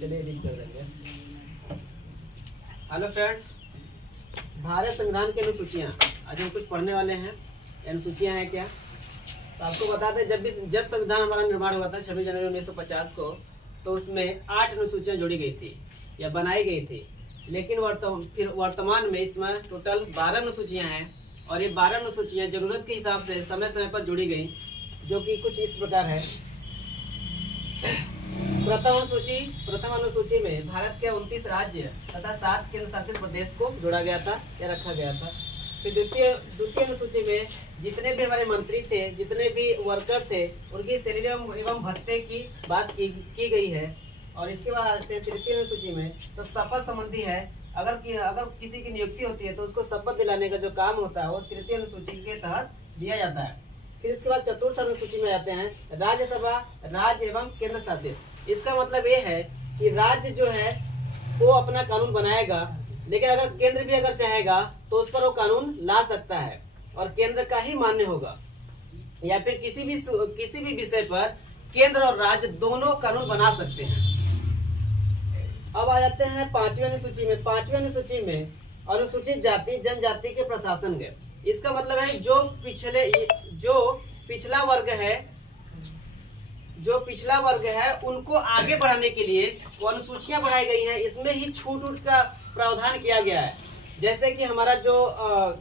चलिए रीड कर देंगे। हेलो फ्रेंड्स, भारत संविधान की अनुसूचियाँ आज हम कुछ पढ़ने वाले हैं। अनुसूचियाँ हैं क्या, तो आपको बताते हैं जब संविधान हमारा निर्माण हुआ था 26 जनवरी 1950 को, तो उसमें 8 अनुसूचियाँ जोड़ी गई थी या बनाई गई थी। लेकिन वर्तमान में इसमें टोटल 12 अनुसूचियाँ हैं और ये 12 अनुसूचियाँ जरूरत के हिसाब से समय समय पर जोड़ी गई, जो कि कुछ इस प्रकार है। प्रथम अनुसूची में भारत के 29 राज्य तथा 7 केंद्र शासित प्रदेश को जोड़ा गया था या रखा गया था। फिर द्वितीय अनुसूची में जितने भी हमारे मंत्री थे, जितने भी वर्कर थे, उनकी सैलरी एवं भत्ते की बात की गई है। और इसके बाद आते हैं तृतीय अनुसूची में, तो शपथ संबंधी है। अगर किसी की नियुक्ति होती है तो उसको शपथ दिलाने का जो काम होता है वो तृतीय अनुसूची के तहत दिया जाता है। फिर इसके बाद चतुर्थ अनुसूची में आते हैं राज्यसभा, राज्य एवं केंद्र शासित। इसका मतलब ये है कि राज्य जो है वो अपना कानून बनाएगा, लेकिन अगर केंद्र भी अगर चाहेगा तो उस पर वो कानून ला सकता है और केंद्र का ही मान्य होगा। या फिर किसी भी विषय पर केंद्र और राज्य दोनों कानून बना सकते हैं। अब आ जाते हैं पांचवी अनुसूची में। पांचवी अनुसूची में अनुसूचित जाति जनजाति के प्रशासन के, इसका मतलब है जो पिछला वर्ग है उनको आगे बढ़ाने के लिए वो अनुसूचियां बढ़ाई गई हैं। इसमें ही छूट का प्रावधान किया गया है। जैसे कि हमारा जो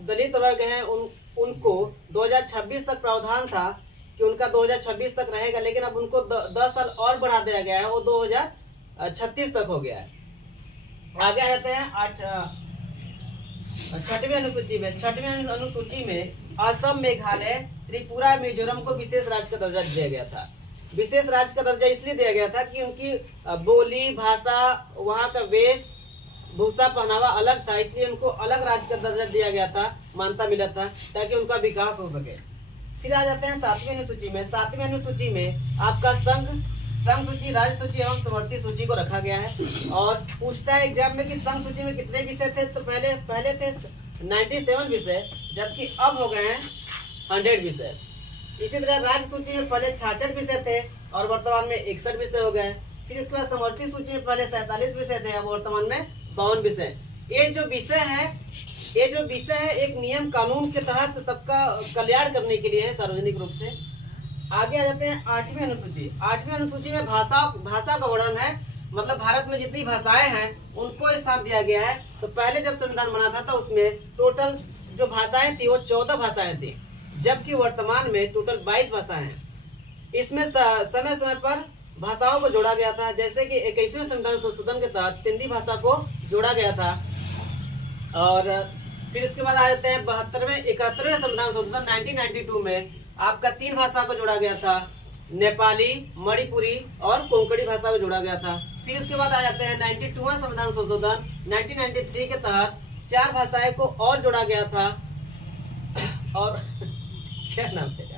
दलित वर्ग है उनको 2026 तक प्रावधान था कि उनका 2026 तक रहेगा, लेकिन अब उनको 10 साल और बढ़ा दिया गया है, वो 2036 तक हो गया है। आगे आ जाते हैं छठवीं अनुसूची में। छठवीं अनुसूची में असम, मेघालय, त्रिपुरा, मिजोरम को विशेष राज्य का दर्जा दिया गया था। विशेष राज्य का दर्जा इसलिए दिया गया था कि उनकी बोली, भाषा, वहाँ का वेश भूषा, पहनावा अलग था, इसलिए उनको अलग राज्य का दर्जा दिया गया था, मान्यता मिला था, ताकि उनका विकास हो सके। फिर आ जाते हैं सातवीं अनुसूची में। सातवीं अनुसूची में आपका संघ सूची, राज्य सूची एवं समवर्ती सूची को रखा गया है। और पूछता है एग्जाम में कि संघ सूची में कितने विषय थे, तो पहले थे 97 विषय, जबकि अब हो गए हैं 100 विषय। इसी तरह राज्य सूची में पहले 66 विषय थे और वर्तमान में 61 विषय हो गए। फिर इसके बाद समवर्ती सूची में पहले 47 विषय थे, अब वर्तमान में 52 विषय। ये जो विषय है एक नियम कानून के तहत सबका कल्याण करने के लिए है, सार्वजनिक रूप से। आगे आ जाते हैं आठवीं अनुसूची। आठवीं अनुसूची में भाषा का वर्णन है, मतलब भारत में जितनी भाषाएं हैं उनको स्थान दिया गया है। तो पहले जब संविधान बना था तो उसमें टोटल जो भाषाएं थी वो 14 भाषाएं थी, जबकि वर्तमान में टोटल 22 भाषाएं हैं। इसमें समय समय पर भाषाओं को जोड़ा गया था, जैसे कि 21वें संविधान संशोधन के तहत सिंधी भाषा को जोड़ा गया था। और फिर इसके बाद आ जाते हैं 71वें संविधान संशोधन 1992 में आपका 3 भाषा को जोड़ा गया था, नेपाली, मणिपुरी और कोंकणी भाषा को जोड़ा गया था। फिर उसके बाद आ जाते हैं 92वां संविधान संशोधन 1993 के तहत 4 भाषाएं को और जोड़ा गया था। और क्या नाम है,